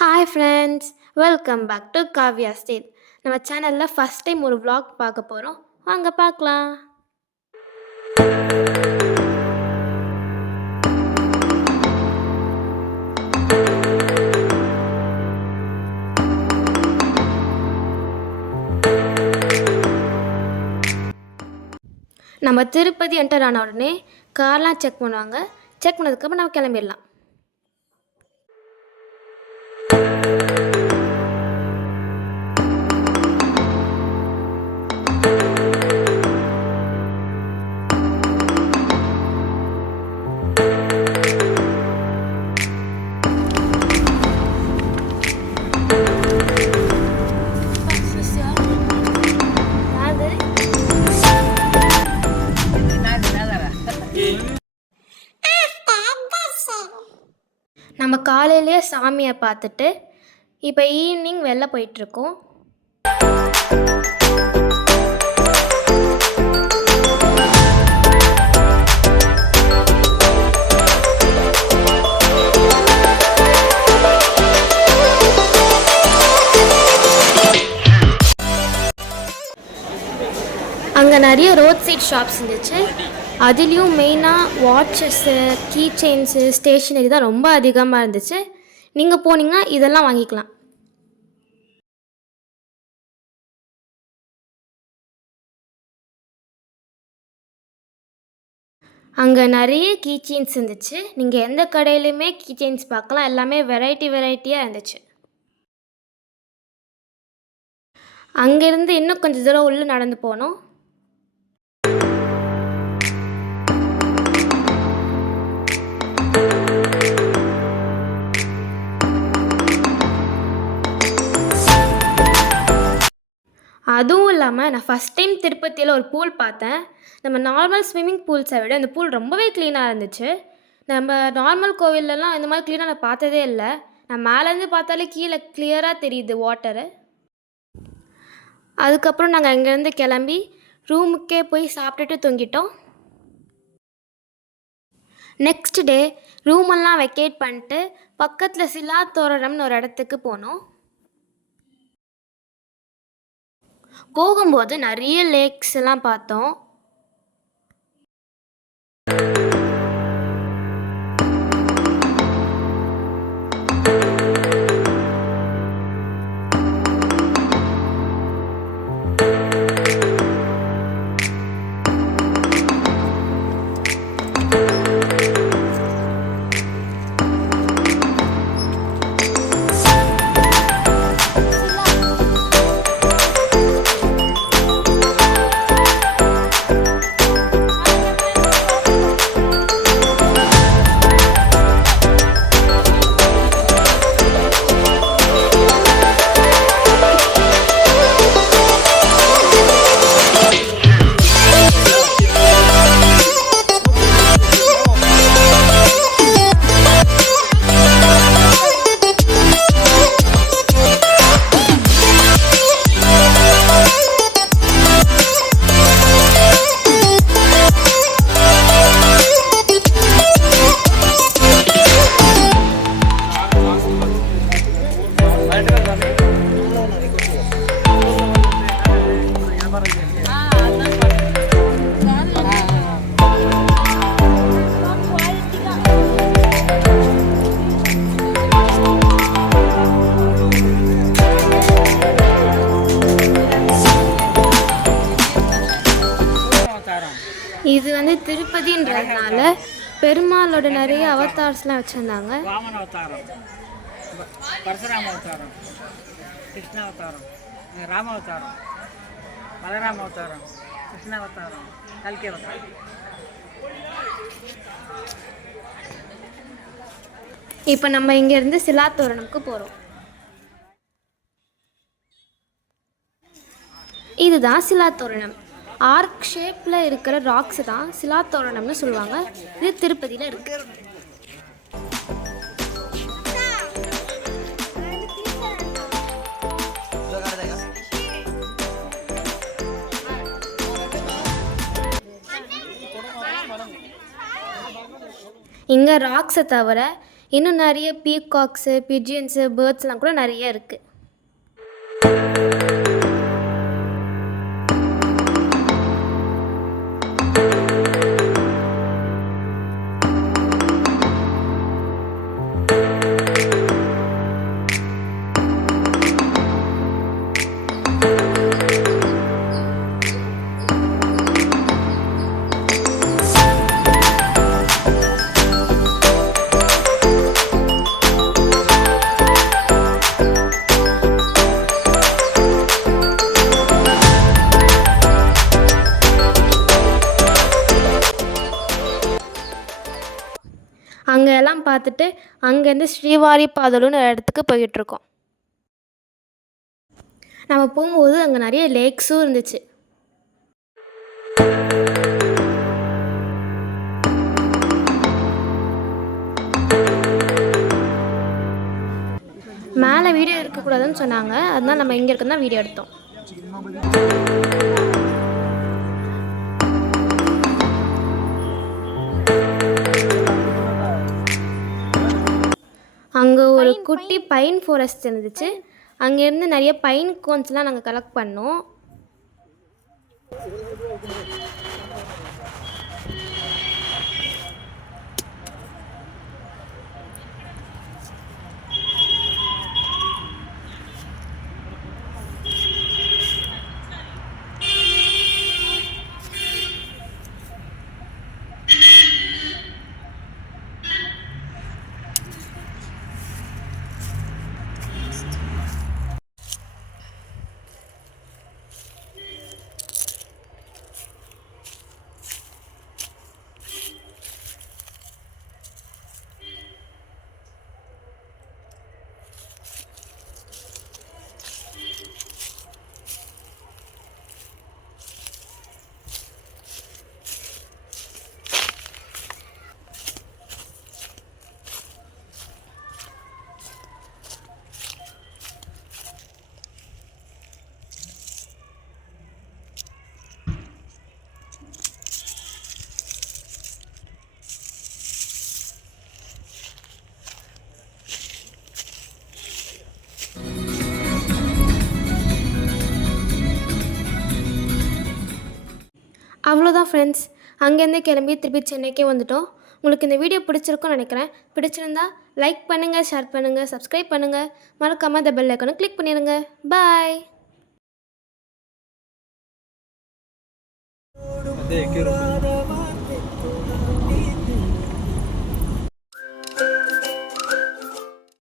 Hi friends, welcome back to Kavya style. நம்ம சேனலில் first time ஒரு vlog பார்க்க போகிறோம். வாங்க பார்க்கலாம். நம்ம திருப்பதி என்டர் ஆன உடனே கார்லாம் செக் பண்ணுவாங்க. செக் பண்ணதுக்கப்புறம் நம்ம கிளம்பிடலாம். நம்ம காலையிலேயே சாமியை பார்த்துட்டு இப்போ ஈவினிங் வெளில போயிட்டுருக்கோம். அங்கே நிறைய ரோட் சைட் ஷாப்ஸ் இருந்துச்சு. அதுலேயும் மெயினாக வாட்சஸ்ஸு, கீ செயின்ஸு, ஸ்டேஷ்னரி தான் ரொம்ப அதிகமாக இருந்துச்சு. நீங்கள் போனீங்கன்னா இதெல்லாம் வாங்கிக்கலாம். அங்கே நிறைய கீ செயின்ஸ் இருந்துச்சு. நீங்கள் எந்த கடையிலையுமே கீ செயின்ஸ் பார்க்கலாம். எல்லாமே வெரைட்டியாக இருந்துச்சு. அங்கேருந்து இன்னும் கொஞ்சம் தூரம் உள்ளே நடந்து போனோம். அதுவும் இல்லாமல் நான் ஃபஸ்ட் டைம் திருப்பதியில் ஒரு பூல் பார்த்தேன். நம்ம நார்மல் ஸ்விம்மிங் பூல்ஸை விட இந்த பூல் ரொம்பவே க்ளீனாக இருந்துச்சு. நம்ம நார்மல் கோவில்லலாம் இந்த மாதிரி க்ளீனாக நான் பார்த்ததே இல்லை. நான் மேலேருந்து பார்த்தாலே கீழே கிளியராக தெரியுது வாட்டரு. அதுக்கப்புறம் நாங்கள் அங்கேருந்து கிளம்பி ரூமுக்கே போய் சாப்பிட்டுட்டு தூங்கிட்டோம். நெக்ஸ்ட் டே ரூமெல்லாம் வெக்கேட் பண்ணிட்டு பக்கத்தில் சிலாத்தோரணம்னு ஒரு இடத்துக்கு போனோம். போகும்போது நிறைய லேக்ஸ் எல்லாம் பார்த்தோம். இது வந்து திருப்பதின்றதுனால பெருமாளோட நிறைய அவதார்ஸ்லாம் வச்சுருந்தாங்க. வாமன அவதாரம், பரசுராம அவதாரம், கிருஷ்ண அவதாரம், ராம அவதாரம், பலராம அவதாரம், கிருஷ்ண அவதாரம், கல்கி அவதாரம். இப்போ நம்ம இங்கேருந்து சிலாத்தோரணம்க்கு போகிறோம். இதுதான் சிலாத்தோரணம். ஆர்க் ஷேப்பில் இருக்கிற ராக்ஸ் தான் சிலாத்தோரணம்னு சொல்லுவாங்க. இது திருப்பதியில் இருக்கு. இங்கே ராக்ஸை தவிர இன்னும் நிறைய பீகாக்ஸு, பிஜியன்ஸு, பேர்ட்ஸ்லாம் கூட நிறைய இருக்குது. அங்கே எல்லாம் பார்த்துட்டு அங்கேருந்து ஸ்ரீவாரிபாதலுன்னு ஒரு இடத்துக்கு போயிட்டுருக்கோம். நம்ம போகும்போது அங்கே நிறைய லேக்ஸும் இருந்துச்சு. மேலே வீடியோ இருக்கக்கூடாதுன்னு சொன்னாங்க, அதனால் நம்ம இங்கே இருக்கிறதா வீடியோ எடுத்தோம். அங்கே ஒரு குட்டி பைன் ஃபாரஸ்ட் இருந்துச்சு. அங்கேருந்து நிறைய பைன் கோன்ஸ்லாம் நாங்கள் கலெக்ட் பண்ணோம். அவ்வளோதான் ஃப்ரெண்ட்ஸ், அங்கேருந்து கிளம்பி திருப்பி சென்னைக்கே வந்துட்டோம். உங்களுக்கு இந்த வீடியோ பிடிச்சிருக்கும்னு நினைக்கிறேன். பிடிச்சிருந்தா லைக் பண்ணுங்கள், ஷேர் பண்ணுங்கள், சப்ஸ்கிரைப் பண்ணுங்கள். மறக்காமல் அந்த பெல் ஐக்கானை கிளிக் பண்ணிடுங்க. பாய்.